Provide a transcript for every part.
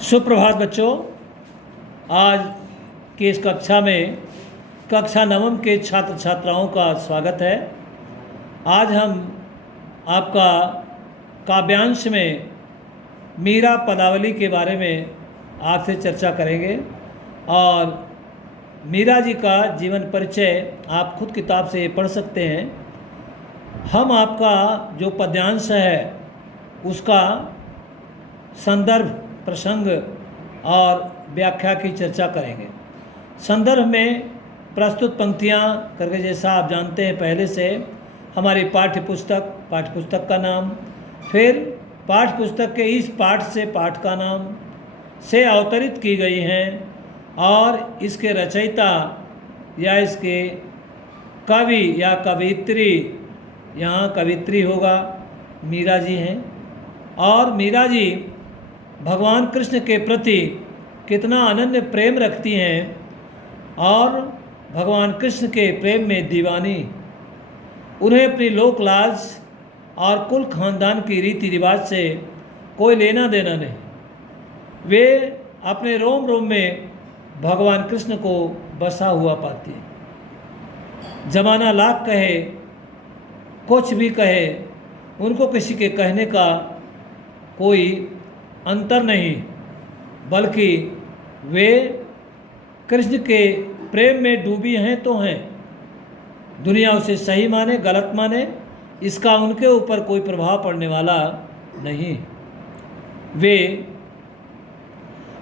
सुप्रभात बच्चों। आज की इस कक्षा में कक्षा नवम के छात्र छात्राओं का स्वागत है। आज हम आपका काव्यांश में मीरा पदावली के बारे में आपसे चर्चा करेंगे और मीरा जी का जीवन परिचय आप खुद किताब से पढ़ सकते हैं। हम आपका जो पद्यांश है उसका संदर्भ, प्रसंग और व्याख्या की चर्चा करेंगे। संदर्भ में प्रस्तुत पंक्तियाँ करके, जैसा आप जानते हैं पहले से, हमारी पाठ्यपुस्तक का नाम, फिर पाठ्यपुस्तक के इस पाठ से पाठ का नाम से अवतरित की गई हैं और इसके रचयिता या इसके कवि या कवित्री, यहाँ कवित्री होगा, मीरा जी हैं। और मीरा जी भगवान कृष्ण के प्रति कितना अनन्य प्रेम रखती हैं और भगवान कृष्ण के प्रेम में दीवानी। उन्हें अपनी लोक लाज और कुल खानदान की रीति रिवाज से कोई लेना देना नहीं। वे अपने रोम रोम में भगवान कृष्ण को बसा हुआ पाती हैं। जमाना लाख कहे, कुछ भी कहे, उनको किसी के कहने का कोई अंतर नहीं, बल्कि वे कृष्ण के प्रेम में डूबी हैं तो हैं। दुनिया उसे सही माने गलत माने, इसका उनके ऊपर कोई प्रभाव पड़ने वाला नहीं। वे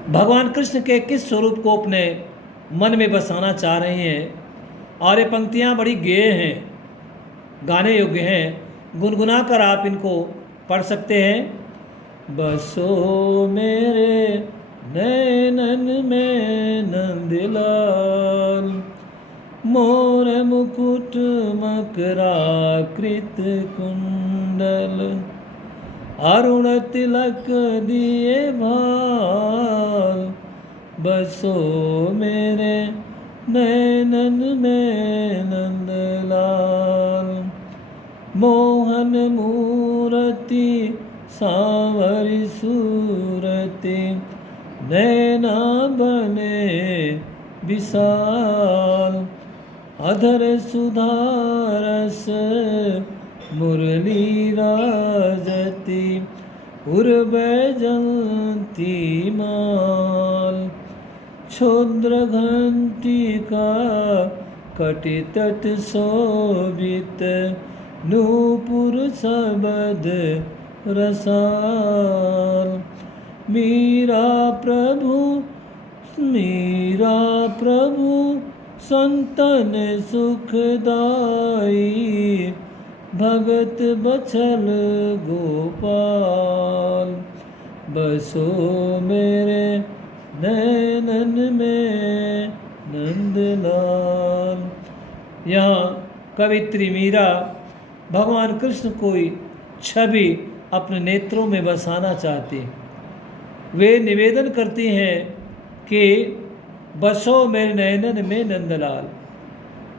भगवान कृष्ण के किस स्वरूप को अपने मन में बसाना चाह रही हैं और ये पंक्तियाँ बड़ी गेय हैं, गाने योग्य हैं। गुनगुना कर आप इनको पढ़ सकते हैं। बसो मेरे नैनन में नंदलाल, मोर मुकुट मकराकृत कुंडल, अरुण तिलक दिए भाल। बसो मेरे नैनन में नंदलाल, मोहन मूरति सांवरी सूरति, नैना बने विशाल। अधर सुधारस मुरली राजति, उर्वैजयंती माल। क्षुद्र घंटिका कटितट शोभित, नूपुर सबद रसाल। मीरा प्रभु संतन सुखदाई, भगत बछल गोपाल। बसो मेरे नैनन में नंदलाल। यहाँ कवित्री मीरा भगवान कृष्ण कोई छवि अपने नेत्रों में बसाना चाहती। वे निवेदन करती हैं कि बसो मेरे नयनन में नंदलाल।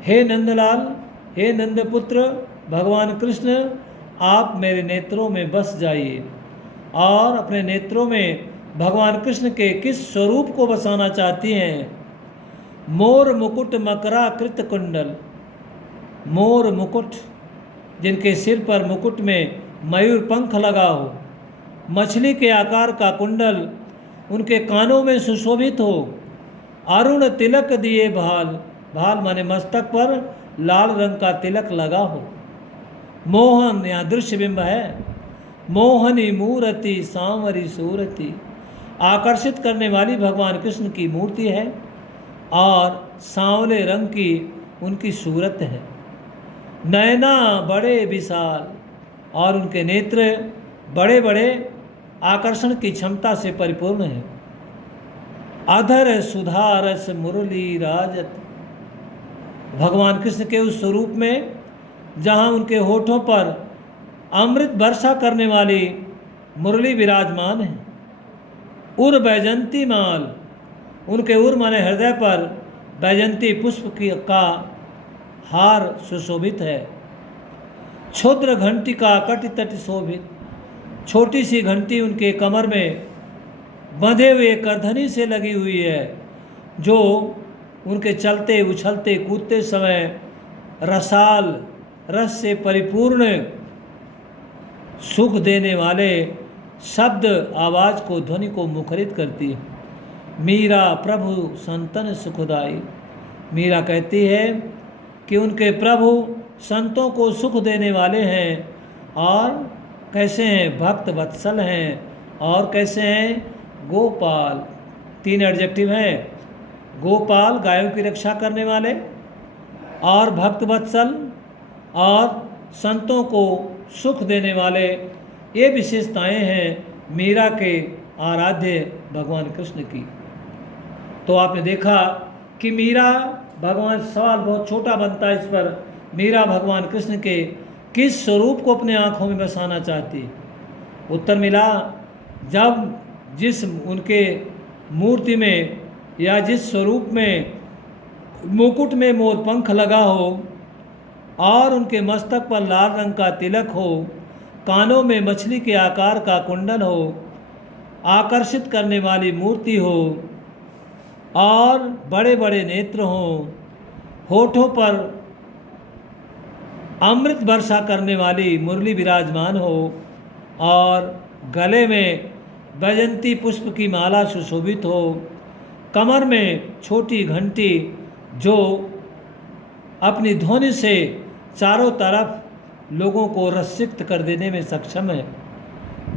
हे नंदलाल, हे नंदपुत्र भगवान कृष्ण, आप मेरे नेत्रों में बस जाइए। और अपने नेत्रों में भगवान कृष्ण के किस स्वरूप को बसाना चाहती हैं? मोर मुकुट मकराकृत कुंडल। मोर मुकुट, जिनके सिर पर मुकुट में मयूर पंख लगा हो, मछली के आकार का कुंडल उनके कानों में सुशोभित हो, अरुण तिलक दिए भाल, भाल माने मस्तक पर लाल रंग का तिलक लगा हो। मोहन यहाँ दृश्य बिंब है। मोहनी मूर्ति सांवरी सूरति, आकर्षित करने वाली भगवान कृष्ण की मूर्ति है और सांवले रंग की उनकी सूरत है। नैना बड़े विशाल, और उनके नेत्र बड़े बड़े आकर्षण की क्षमता से परिपूर्ण है। अधर सुधारस मुरली राजत, भगवान कृष्ण के उस स्वरूप में जहाँ उनके होठों पर अमृत वर्षा करने वाली मुरली विराजमान है। उर बैजंती माल, उनके उर माने हृदय पर बैजंती पुष्प का हार सुशोभित है। क्षुद्र घंटी का कटितट शोभित, छोटी सी घंटी उनके कमर में बंधे हुए करधनी से लगी हुई है, जो उनके चलते उछलते कूदते समय रसाल रस से परिपूर्ण सुख देने वाले शब्द आवाज़ को ध्वनि को मुखरित करती है। मीरा प्रभु संतन सुखदाई। मीरा कहती है कि उनके प्रभु संतों को सुख देने वाले हैं। और कैसे हैं? भक्त वत्सल हैं। और कैसे हैं? गोपाल। 3 एडजेक्टिव हैं। गोपाल गायों की रक्षा करने वाले, और भक्त वत्सल, और संतों को सुख देने वाले। ये विशेषताएं हैं मीरा के आराध्य भगवान कृष्ण की। तो आपने देखा कि मीरा भगवान, सवाल बहुत छोटा बनता है इस पर, मीरा भगवान कृष्ण के किस स्वरूप को अपने आँखों में बसाना चाहती? उत्तर मिला, जब जिस उनके मूर्ति में या जिस स्वरूप में मुकुट में मोर पंख लगा हो, और उनके मस्तक पर लाल रंग का तिलक हो, कानों में मछली के आकार का कुंडल हो, आकर्षित करने वाली मूर्ति हो, और बड़े बड़े नेत्र हों, होठों पर अमृत वर्षा करने वाली मुरली विराजमान हो, और गले में बैजंती पुष्प की माला सुशोभित हो, कमर में छोटी घंटी जो अपनी ध्वनि से चारों तरफ लोगों को रसिक्त कर देने में सक्षम है।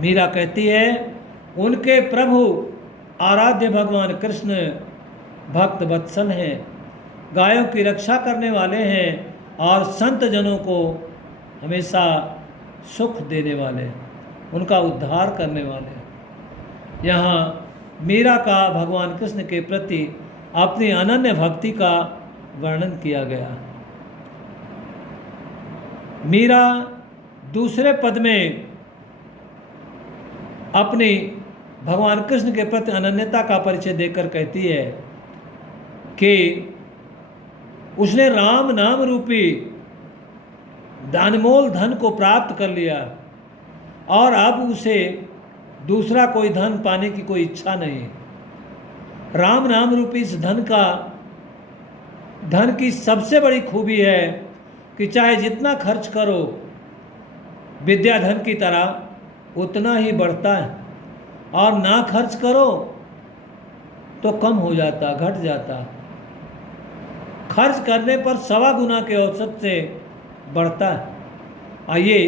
मीरा कहती है उनके प्रभु आराध्य भगवान कृष्ण भक्त वत्सल हैं, गायों की रक्षा करने वाले हैं, और संत जनों को हमेशा सुख देने वाले, उनका उद्धार करने वाले। यहाँ मीरा का भगवान कृष्ण के प्रति अपनी अनन्य भक्ति का वर्णन किया गया। मीरा दूसरे पद में अपनी भगवान कृष्ण के प्रति अनन्यता का परिचय देकर कहती है कि उसने राम नाम रूपी दानमोल धन को प्राप्त कर लिया, और अब उसे दूसरा कोई धन पाने की कोई इच्छा नहीं। राम नाम रूपी इस धन की सबसे बड़ी खूबी है कि चाहे जितना खर्च करो विद्या धन की तरह उतना ही बढ़ता है, और ना खर्च करो तो कम हो जाता, घट जाता। खर्च करने पर 1.25 गुना के औसत से बढ़ता है। आइए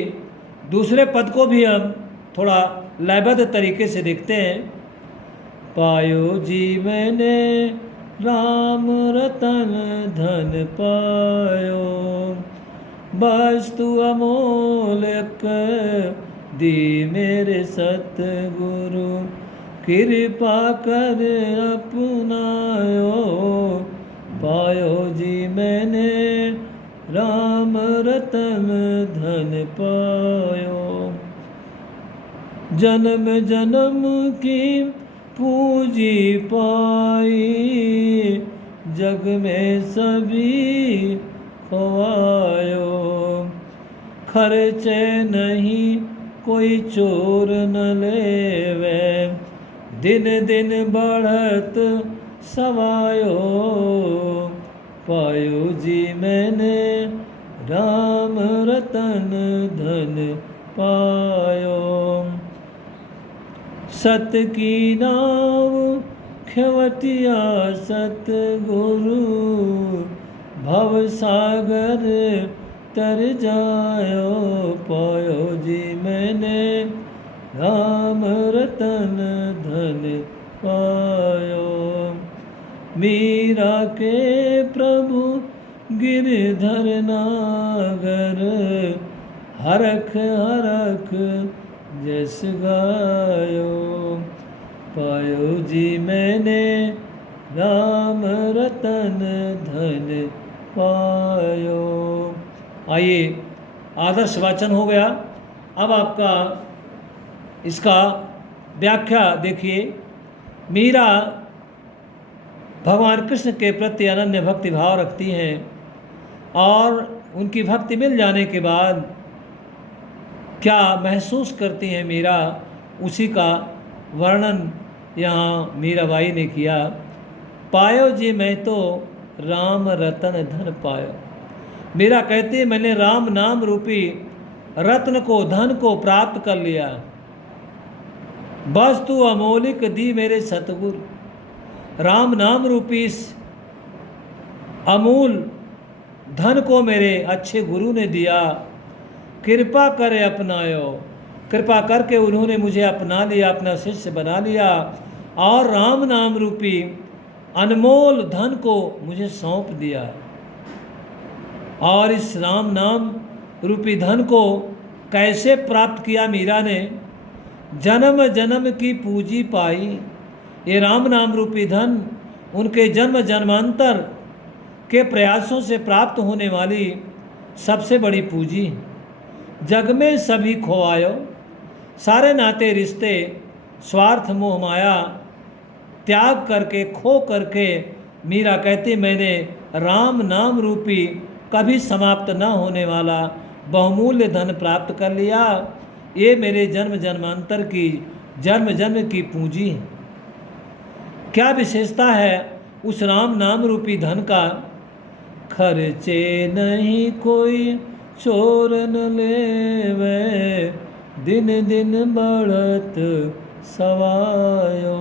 दूसरे पद को भी हम थोड़ा लयबद्ध तरीके से देखते हैं। पायो जी मैंने राम रतन धन पायो, वस्तु अमोलक दी मेरे सतगुरु, कृपा कर अपनायो। पायो जी मैंने राम रतन धन पायो, जन्म जन्म की पूजी पाई, जग में सभी खवायो। खर्चे नहीं कोई चोर न लेवे, दिन दिन बढ़त सवायो। पायो जी मैंने राम रतन धन पायो। सत की नाव खेवटिया सतगुरु, भव सागर तर जायो। पायो जी मैंने राम रतन धन पायो। मीरा के प्रभु गिरधर नागर, हरख हरख जस गायो। पायो जी मैंने राम रतन धन पायो। आइए आदर्श वाचन हो गया। अब आपका इसका व्याख्या देखिए। मीरा भगवान कृष्ण के प्रति अनन्य भक्ति भाव रखती हैं, और उनकी भक्ति मिल जाने के बाद क्या महसूस करती हैं मीरा, उसी का वर्णन यहाँ मीराबाई ने किया। पायो जी मैं तो राम रतन धन पायो। मीरा कहती है मैंने राम नाम रूपी रत्न को, धन को प्राप्त कर लिया। वस्तु अमोलिक दी मेरे सतगुरु। राम नाम रूपी इस अमूल धन को मेरे अच्छे गुरु ने दिया। कृपा करे अपनायो, कृपा करके उन्होंने मुझे अपना लिया, अपना शिष्य बना लिया और राम नाम रूपी अनमोल धन को मुझे सौंप दिया। और इस राम नाम रूपी धन को कैसे प्राप्त किया मीरा ने? जन्म जन्म की पूंजी पाई। ये राम नाम रूपी धन उनके जन्म जन्मांतर के प्रयासों से प्राप्त होने वाली सबसे बड़ी पूंजी। जग में सभी खोआयो, सारे नाते रिश्ते स्वार्थ मोह माया त्याग करके, खो करके मीरा कहती मैंने राम नाम रूपी कभी समाप्त न होने वाला बहुमूल्य धन प्राप्त कर लिया। ये मेरे जन्म जन्मांतर की, जन्म जन्म की पूंजी है। क्या विशेषता है उस राम नाम रूपी धन का? खर्चे नहीं कोई चोर न लेवे, दिन दिन बढ़त सवायो।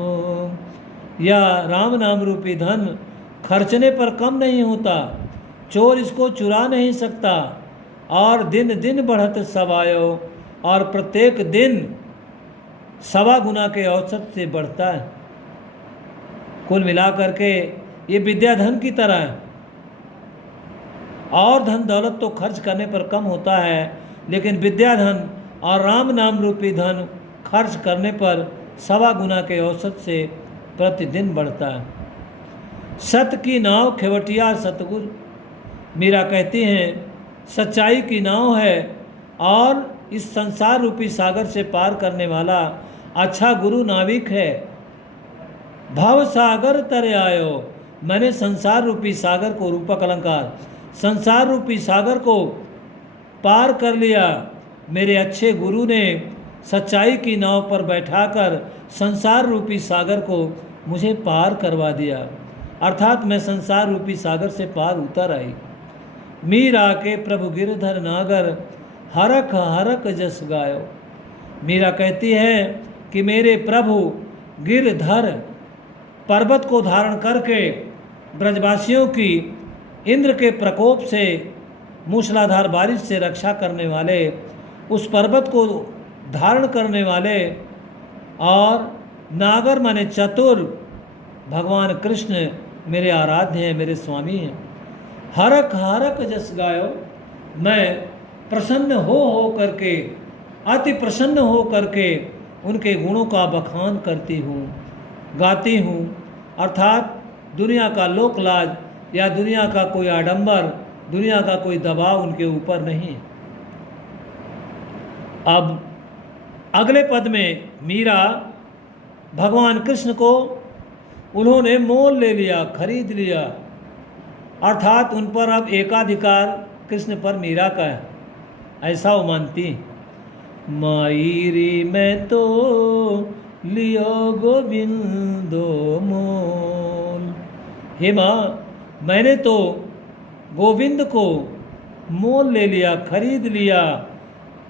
या राम नाम रूपी धन खर्चने पर कम नहीं होता, चोर इसको चुरा नहीं सकता और दिन दिन बढ़त सवायो, और प्रत्येक दिन 1.25 गुना के औसत से बढ़ता है। कुल मिलाकर के ये विद्या धन की तरह है। और धन दौलत तो खर्च करने पर कम होता है, लेकिन विद्या धन और राम नाम रूपी धन खर्च करने पर 1.25 गुना के औसत से प्रतिदिन बढ़ता है। सत की नाव खेवटिया सतगुरु। मीरा कहती हैं सच्चाई की नाव है और इस संसार रूपी सागर से पार करने वाला अच्छा गुरु नाविक है। भव सागर तरे आयो। मैंने संसार रूपी सागर को, रूपक अलंकार, संसार रूपी सागर को पार कर लिया। मेरे अच्छे गुरु ने सच्चाई की नाव पर बैठाकर संसार रूपी सागर को मुझे पार करवा दिया, अर्थात मैं संसार रूपी सागर से पार उतर आई। मीरा के प्रभु गिरधर नागर, हरख हरख जस गायो। मीरा कहती है कि मेरे प्रभु गिरधर पर्वत को धारण करके ब्रजवासियों की इंद्र के प्रकोप से, मूसलाधार बारिश से रक्षा करने वाले, उस पर्वत को धारण करने वाले और नागर माने चतुर भगवान कृष्ण मेरे आराध्य हैं, मेरे स्वामी हैं। हरख हरख जस गायो। मैं प्रसन्न हो करके, अति प्रसन्न हो करके उनके गुणों का बखान करती हूँ, गाती हूँ। अर्थात दुनिया का लोक लाज या दुनिया का कोई आडंबर, दुनिया का कोई दबाव उनके ऊपर नहीं। अब अगले पद में मीरा भगवान कृष्ण को उन्होंने मोल ले लिया, खरीद लिया, अर्थात उन पर अब एकाधिकार कृष्ण पर मीरा का है, ऐसा वो मानती। मायरी मैं तो लियो गोविंदो मोल। हे माँ, मैंने तो गोविंद को मोल ले लिया, खरीद लिया।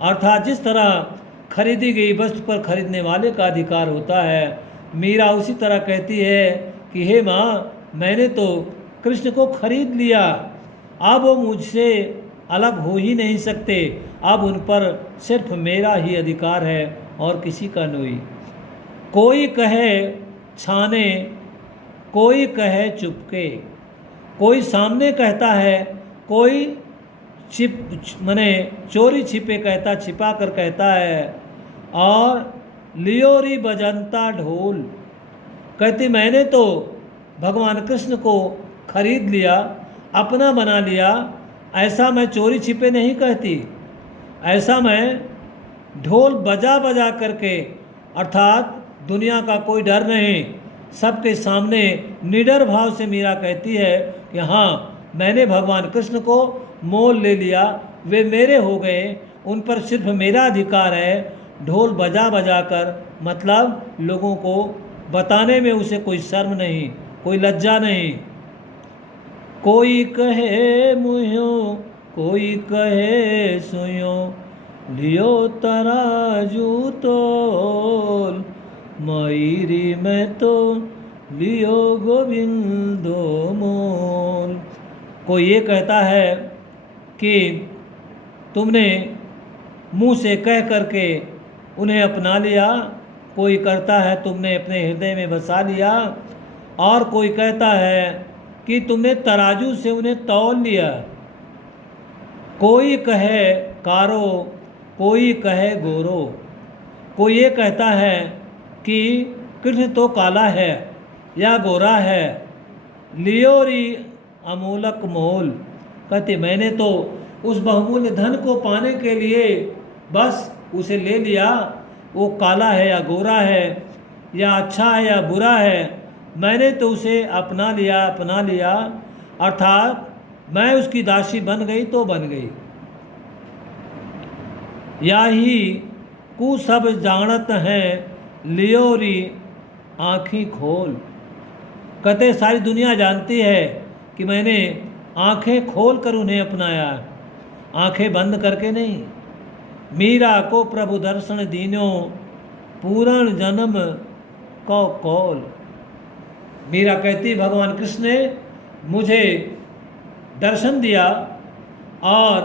अर्थात जिस तरह खरीदी गई वस्तु पर खरीदने वाले का अधिकार होता है, मीरा उसी तरह कहती है कि हे माँ, मैंने तो कृष्ण को खरीद लिया, अब वो मुझसे अलग हो ही नहीं सकते। अब उन पर सिर्फ मेरा ही अधिकार है और किसी का नहीं। कोई कहे छाने, कोई कहे चुपके, कोई सामने कहता है, कोई माने चोरी छिपे कहता, छिपा कर कहता है। और लियोरी बजंता ढोल, कहती मैंने तो भगवान कृष्ण को खरीद लिया, अपना बना लिया। ऐसा मैं चोरी छिपे नहीं कहती, ऐसा मैं ढोल बजा बजा करके, अर्थात दुनिया का कोई डर नहीं, सबके सामने निडर भाव से मीरा कहती है कि हाँ, मैंने भगवान कृष्ण को मोल ले लिया, वे मेरे हो गए, उन पर सिर्फ मेरा अधिकार है। ढोल बजा बजा कर, मतलब लोगों को बताने में उसे कोई शर्म नहीं, कोई लज्जा नहीं। कोई कहे मुह्यो, कोई कहे सुयो, लियो तराजू तोल, मायरी में तो लियो गोविंदो मोल। कोई ये कहता है कि तुमने मुंह से कह करके उन्हें अपना लिया, कोई कहता है तुमने अपने हृदय में बसा लिया, और कोई कहता है कि तुमने तराजू से उन्हें तौल लिया। कोई कहे कारो, कोई कहे गोरो। कोई ये कहता है कि कृष्ण तो काला है या गोरा है, लियो री अमूलक मोल। कहते मैंने तो उस बहुमूल्य धन को पाने के लिए बस उसे ले लिया, वो काला है या गोरा है, या अच्छा है या बुरा है, मैंने तो उसे अपना लिया, अर्थात मैं उसकी दासी बन गई तो बन गई। या ही कु सब जानत हैं, लियो री आँखी खोल। कहते सारी दुनिया जानती है कि मैंने आंखें खोल कर उन्हें अपनाया, आंखें बंद करके नहीं। मीरा को प्रभु दर्शन दीनो, पूर्ण जन्म को कौल। मीरा कहती भगवान कृष्ण ने मुझे दर्शन दिया और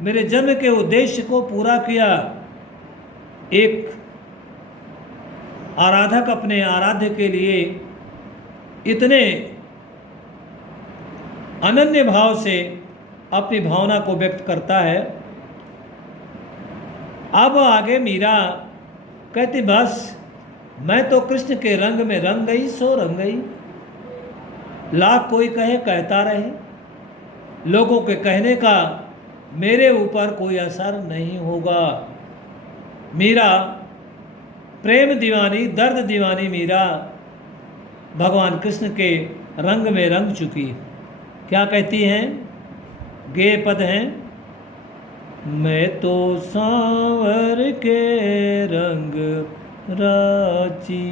मेरे जन्म के उद्देश्य को पूरा किया। एक आराधक अपने आराध्य के लिए इतने अनन्य भाव से अपनी भावना को व्यक्त करता है। अब आगे मीरा कहती बस मैं तो कृष्ण के रंग में रंग गई सो रंग गई। लाख कोई कहे कहता रहे, लोगों के कहने का मेरे ऊपर कोई असर नहीं होगा। मीरा प्रेम दीवानी, दर्द दीवानी मीरा भगवान कृष्ण के रंग में रंग चुकी। क्या कहती हैं? गे पद हैं, मैं तो सांवर के रंग राची,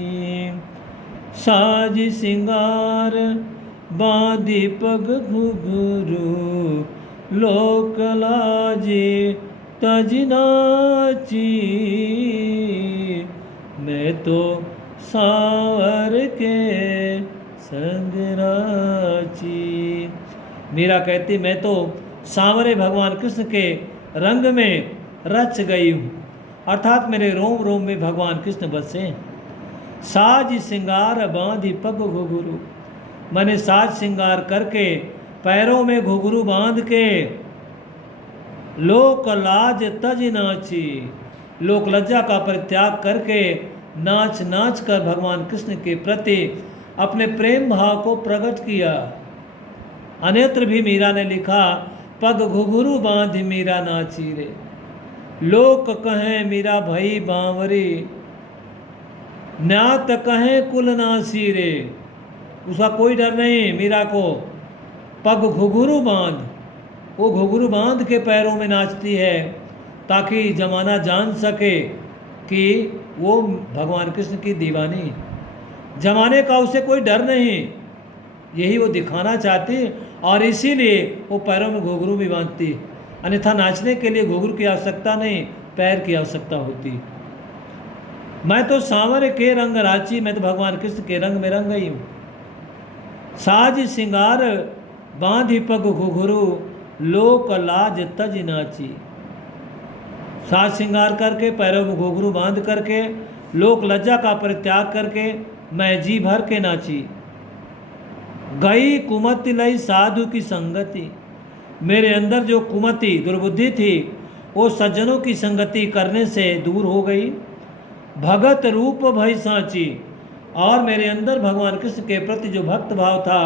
साज सिंगार बांधी पग घुघरू, लोक लाजे तज नाची, मैं तो सांवर के संग राची। मीरा कहती मैं तो सांवरे भगवान कृष्ण के रंग में रच गई हूँ, अर्थात मेरे रोम रोम में भगवान कृष्ण बसे। साज सिंगार बांधी पग घुघरू, मैंने साज सिंगार करके पैरों में घुघरू बांध के, लोक लाज तज नाची, लोक लज्जा का परित्याग करके नाच नाच कर भगवान कृष्ण के प्रति अपने प्रेम भाव को प्रकट किया। अन्यत्र भी मीरा ने लिखा, पग घुघरू बांध मीरा नाची रे, लोक कहें मीरा भई बांवरी, न्यात कहें कुल नासी रे। उसका कोई डर नहीं मीरा को, पग घुघरू बांध, वो घुघरू बांध के पैरों में नाचती है ताकि जमाना जान सके कि वो भगवान कृष्ण की दीवानी। जमाने का उसे कोई डर नहीं, यही वो दिखाना चाहती और इसीलिए वो पैरों में घुघरू भी बांधती। अन्यथा नाचने के लिए घुघरू की आवश्यकता नहीं, पैर की आवश्यकता होती। मैं तो सांवर के रंग राची, मैं तो भगवान कृष्ण के रंग में रंग गई हूँ। साज सिंगार बांधी पग घुघरू, लोक लाज तज नाची। साज सिंगार करके पैरों में घुघरू बांध करके, लोक लज्जा का परित्याग करके मैं जी भर के नाची। गई कुमति लई साधु की संगति, मेरे अंदर जो कुमति दुर्बुद्धि थी वो सज्जनों की संगति करने से दूर हो गई। भगत रूप भई सांची, और मेरे अंदर भगवान कृष्ण के प्रति जो भक्त भाव था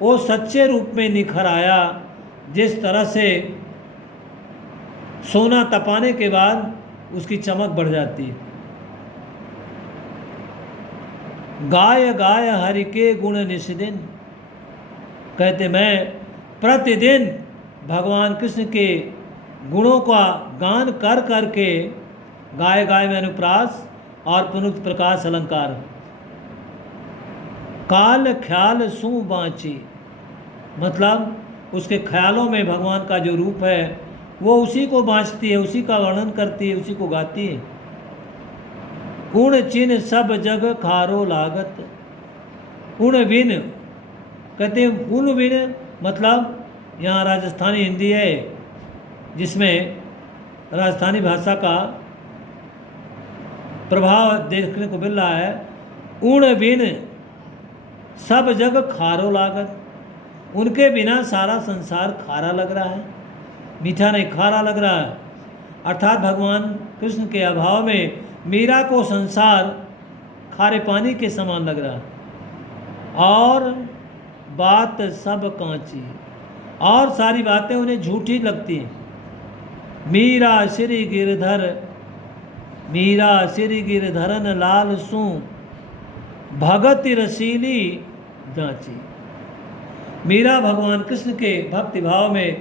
वो सच्चे रूप में निखर आया। जिस तरह से सोना तपाने के बाद उसकी चमक बढ़ जाती। गाय गाय हरि के गुण निष्दिन, कहते मैं प्रतिदिन भगवान कृष्ण के गुणों का गान कर करके, गाय गाय में अनुप्रास और पुनरुक्त प्रकाश अलंकार, काल ख्याल सू बाँची, मतलब उसके ख्यालों में भगवान का जो रूप है वो उसी को बाँचती है, उसी का वर्णन करती है, उसी को गाती है। उण चिन सब जग खारो लागत, उण बिन कहते हैं, उण बिन मतलब यहाँ राजस्थानी हिंदी है जिसमें राजस्थानी भाषा का प्रभाव देखने को मिल रहा है। उण बिन सब जग खारो लागत, उनके बिना सारा संसार खारा लग रहा है, मीठा नहीं खारा लग रहा है। अर्थात भगवान कृष्ण के अभाव में मीरा को संसार खारे पानी के समान लग रहा है। और बात सब कांची, और सारी बातें उन्हें झूठी लगती हैं। मीरा श्री गिरधर, मीरा श्री गिरधरन लाल सू भगत रसीली जांची। मीरा भगवान कृष्ण के भक्ति भाव में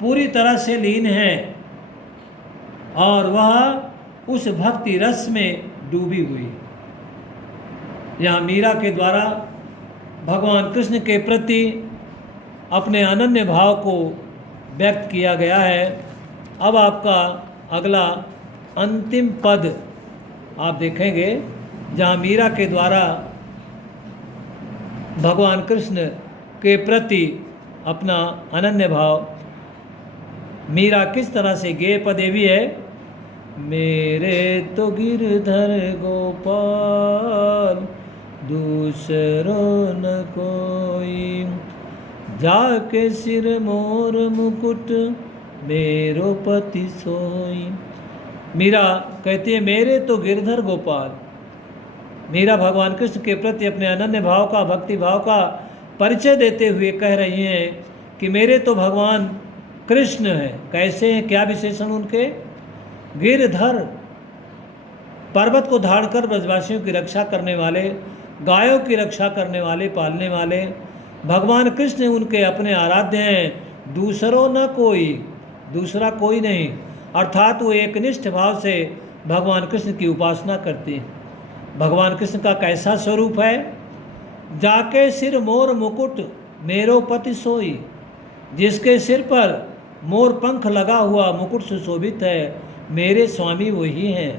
पूरी तरह से लीन है और वह उस भक्ति रस में डूबी हुई है। यहाँ मीरा के द्वारा भगवान कृष्ण के प्रति अपने अनन्य भाव को व्यक्त किया गया है। अब आपका अगला अंतिम पद आप देखेंगे जहाँ मीरा के द्वारा भगवान कृष्ण के प्रति अपना अनन्य भाव मीरा किस तरह से गे पद भी है। मेरे तो गिरधर गोपाल दूसरो न कोई, जाके सिर मोर मुकुट मेरो पति सोई। मीरा कहती है मेरे तो गिरधर गोपाल। मीरा भगवान कृष्ण के प्रति अपने अनन्य भाव का, भक्ति भाव का परिचय देते हुए कह रही हैं कि मेरे तो भगवान कृष्ण हैं। कैसे हैं, क्या विशेषण उनके? गिरधर, पर्वत को धारण कर ब्रजवासियों की रक्षा करने वाले, गायों की रक्षा करने वाले, पालने वाले भगवान कृष्ण उनके अपने आराध्य हैं। दूसरों न कोई, दूसरा कोई नहीं। अर्थात वो एकनिष्ठ भाव से भगवान कृष्ण की उपासना करते हैं। भगवान कृष्ण का कैसा स्वरूप है? जाके सिर मोर मुकुट मेरो पति सोई, जिसके सिर पर मोर पंख लगा हुआ मुकुट सुशोभित है, मेरे स्वामी वही हैं।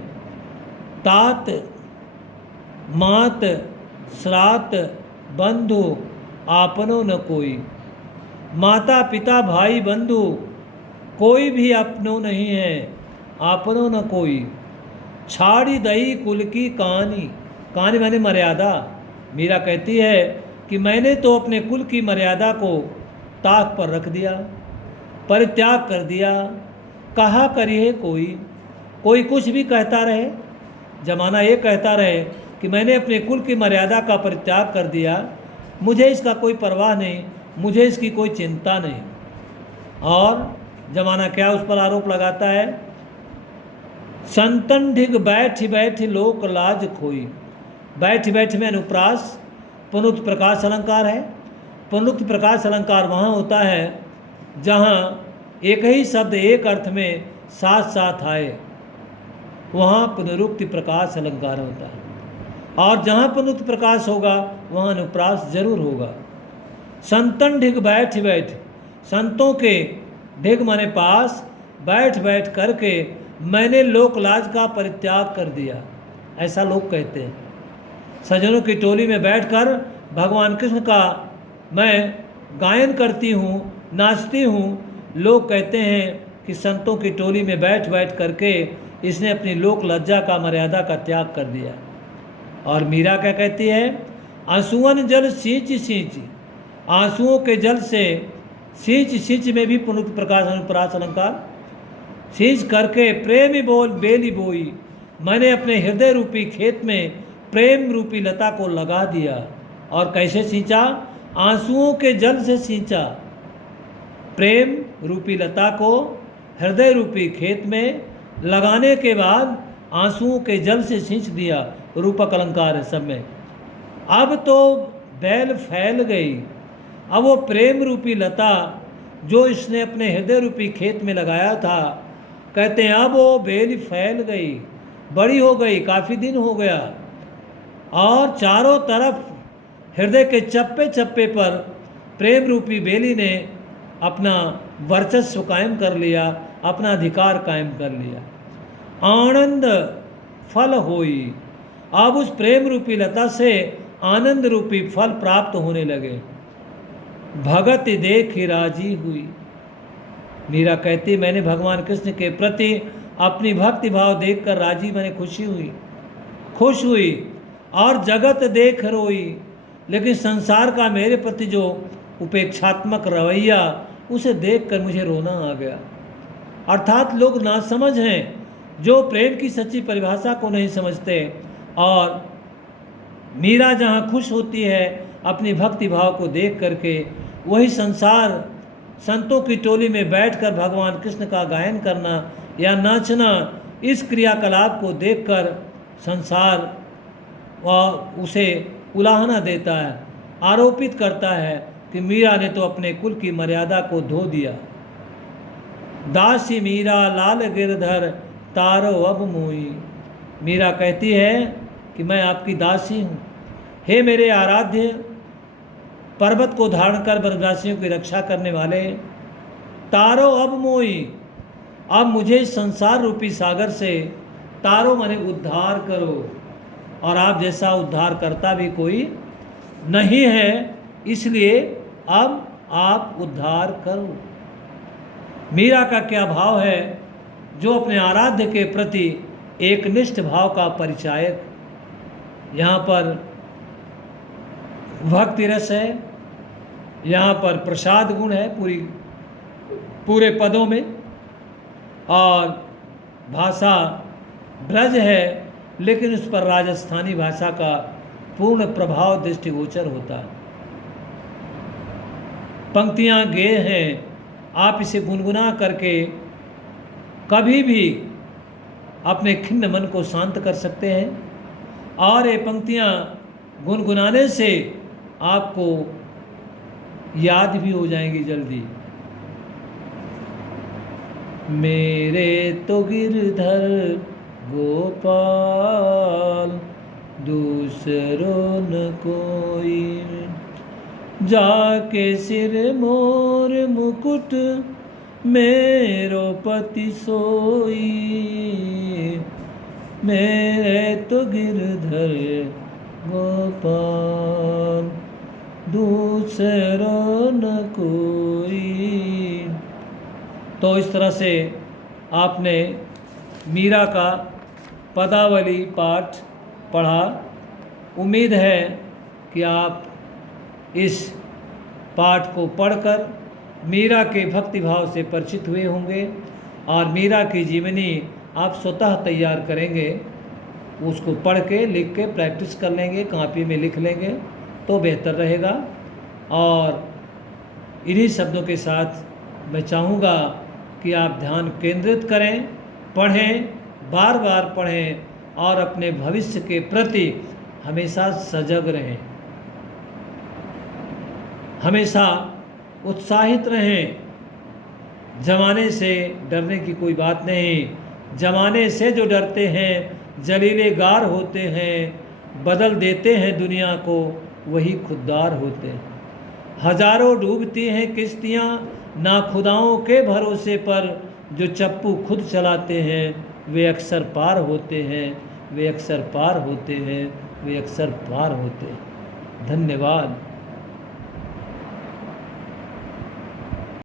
तात मात श्रात बंधु आपनो न कोई, माता पिता भाई बंधु कोई भी अपनो नहीं है, आपनो न कोई। छाड़ी दई कुल की कहानी, कहानी माने मर्यादा। मीरा कहती है कि मैंने तो अपने कुल की मर्यादा को ताक पर रख दिया, परित्याग कर दिया। कहा करिए कोई कुछ भी कहता रहे, जमाना ये कहता रहे कि मैंने अपने कुल की मर्यादा का परित्याग कर दिया, मुझे इसका कोई परवाह नहीं, मुझे इसकी कोई चिंता नहीं। और जमाना क्या उस पर आरोप लगाता है? संतन ढिग बैठ बैठ लोक लाज खोई। बैठ बैठ में अनुप्रास पुनरुक्त प्रकाश अलंकार है। पुनरुक्त प्रकाश अलंकार वहाँ होता है जहाँ एक ही शब्द एक अर्थ में साथ साथ आए, वहाँ पुनरुक्ति प्रकाश अलंकार होता है। और जहाँ पुनरुक्त प्रकाश होगा वहाँ अनुप्रास जरूर होगा। संतन ढिग बैठ बैठ, संतों के ढिग माने पास, बैठ बैठ करके मैंने लोकलाज का परित्याग कर दिया, ऐसा लोग कहते हैं। सज्जनों की टोली में बैठकर भगवान कृष्ण का मैं गायन करती हूँ, नाचती हूँ। लोग कहते हैं कि संतों की टोली में बैठ बैठ करके इसने अपनी लोक लज्जा का, मर्यादा का त्याग कर दिया। और मीरा क्या कहती है? आंसुअन जल सींच सींच, आंसुओं के जल से सींच सींच में भी पुनरुक्त प्रकाश अनुप्रास अलंकार। सींच करके प्रेम बोल बेली बोई, मैंने अपने हृदय रूपी खेत में प्रेम रूपी लता को लगा दिया। और कैसे सींचा? आंसुओं के जल से सींचा। प्रेम रूपी लता को हृदय रूपी खेत में लगाने के बाद आंसुओं के जल से सींच दिया। रूपक अलंकार है सब में। अब तो बैल फैल गई, अब वो प्रेम रूपी लता जो इसने अपने हृदय रूपी खेत में लगाया था, कहते हैं अब वो बेल फैल गई, बड़ी हो गई, काफ़ी दिन हो गया, और चारों तरफ हृदय के चप्पे चप्पे पर प्रेम रूपी बेली ने अपना वर्चस्व कायम कर लिया, अपना अधिकार कायम कर लिया। आनंद फल होई, अब उस प्रेम रूपी लता से आनंद रूपी फल प्राप्त होने लगे। भगत देख राजी हुई, मीरा कहती मैंने भगवान कृष्ण के प्रति अपनी भक्ति भाव देखकर राजी, मैंने खुश हुई और जगत देख रोई। लेकिन संसार का मेरे प्रति जो उपेक्षात्मक रवैया, उसे देखकर मुझे रोना आ गया। अर्थात लोग नासमझ हैं, जो प्रेम की सच्ची परिभाषा को नहीं समझते। और मीरा जहाँ खुश होती है अपनी भक्ति भाव को देख करके, वही संसार संतों की टोली में बैठकर भगवान कृष्ण का गायन करना या नाचना, इस क्रियाकलाप को देखकर संसार वह उसे उलाहना देता है, आरोपित करता है कि मीरा ने तो अपने कुल की मर्यादा को धो दिया। दासी मीरा लाल गिरधर तारो अब मोई, मीरा कहती है कि मैं आपकी दासी हूँ। हे मेरे आराध्य, पर्वत को धारण कर ब्रजवासियों की रक्षा करने वाले, तारो अब मोई, अब मुझे इस संसार रूपी सागर से तारो माने उद्धार करो। और आप जैसा उद्धार करता भी कोई नहीं है, इसलिए अब आप उद्धार करो। मीरा का क्या भाव है, जो अपने आराध्य के प्रति एक निष्ठ भाव का परिचायक। यहाँ पर भक्ति रस है, यहाँ पर प्रसाद गुण है पूरे पदों में, और भाषा ब्रज है, लेकिन उस पर राजस्थानी भाषा का पूर्ण प्रभाव दृष्टिगोचर होता है। पंक्तियाँ गेय हैं, आप इसे गुनगुना करके कभी भी अपने खिन्न मन को शांत कर सकते हैं। और ये पंक्तियाँ गुनगुनाने से आपको याद भी हो जाएंगी जल्दी। मेरे तो गिरधर गोपाल, दूसरो न कोई, जाके सिर मोर मुकुट मेरो पति सोई। मेरे तो गिरधर गोपाल, दूसरो न कोई। तो इस तरह से आपने मीरा का पदावली पाठ पढ़ा। उम्मीद है कि आप इस पाठ को पढ़कर मीरा के भक्ति भाव से परिचित हुए होंगे और मीरा की जीवनी आप स्वतः तैयार करेंगे। उसको पढ़ के लिख के प्रैक्टिस कर लेंगे, कॉपी में लिख लेंगे तो बेहतर रहेगा। और इन्हीं शब्दों के साथ मैं चाहूँगा कि आप ध्यान केंद्रित करें, पढ़ें, बार बार पढ़ें और अपने भविष्य के प्रति हमेशा सजग रहें, हमेशा उत्साहित रहें। जमाने से डरने की कोई बात नहीं। जमाने से जो डरते हैं जलीले गार होते हैं, बदल देते हैं दुनिया को, वही खुददार होते हैं। हजारों डूबती हैं किश्तियाँ ना खुदाओं के भरोसे पर, जो चप्पू खुद चलाते हैं वे अक्सर पार होते हैं, वे अक्सर पार होते हैं, वे अक्सर पार होते हैं। धन्यवाद।